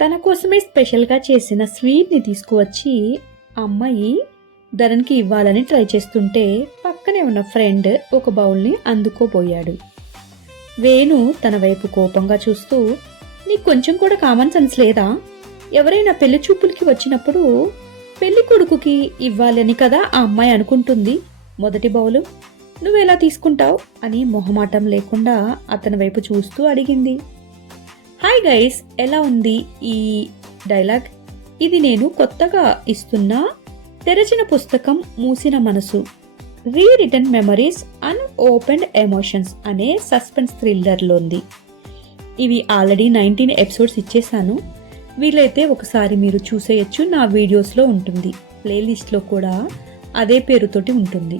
తన కోసమే స్పెషల్గా చేసిన స్వీట్ని తీసుకువచ్చి అమ్మాయి ధరణ్కి ఇవ్వాలని ట్రై చేస్తుంటే పక్కనే ఉన్న ఫ్రెండ్ ఒక బౌల్ని అందుకోబోయాడు. వేణు తన వైపు కోపంగా చూస్తూ, నీకు కొంచెం కూడా కామన్ సెన్స్ లేదా? ఎవరైనా పెళ్లి చూపులకి వచ్చినప్పుడు పెళ్లి కొడుకుకి ఇవ్వాలని కదా ఆ అమ్మాయి అనుకుంటుంది. మొదటి బౌలు నువ్వెలా తీసుకుంటావు అని మొహమాటం లేకుండా అతని వైపు చూస్తూ అడిగింది. హాయ్ గైస్, ఎలా ఉంది ఈ డైలాగ్? ఇది నేను కొత్తగా ఇస్తున్న తెరచిన పుస్తకం మూసిన మనసు, re-return memories and opened emotions అనే సస్పెన్స్ థ్రిల్లర్లోంది. ఇవి ఆల్రెడీ 19 ఎపిసోడ్స్ ఇచ్చేసాను. వీలైతే ఒకసారి మీరు చూసేయచ్చు. నా వీడియోస్లో ఉంటుంది, ప్లేలిస్ట్లో కూడా అదే పేరుతోటి ఉంటుంది.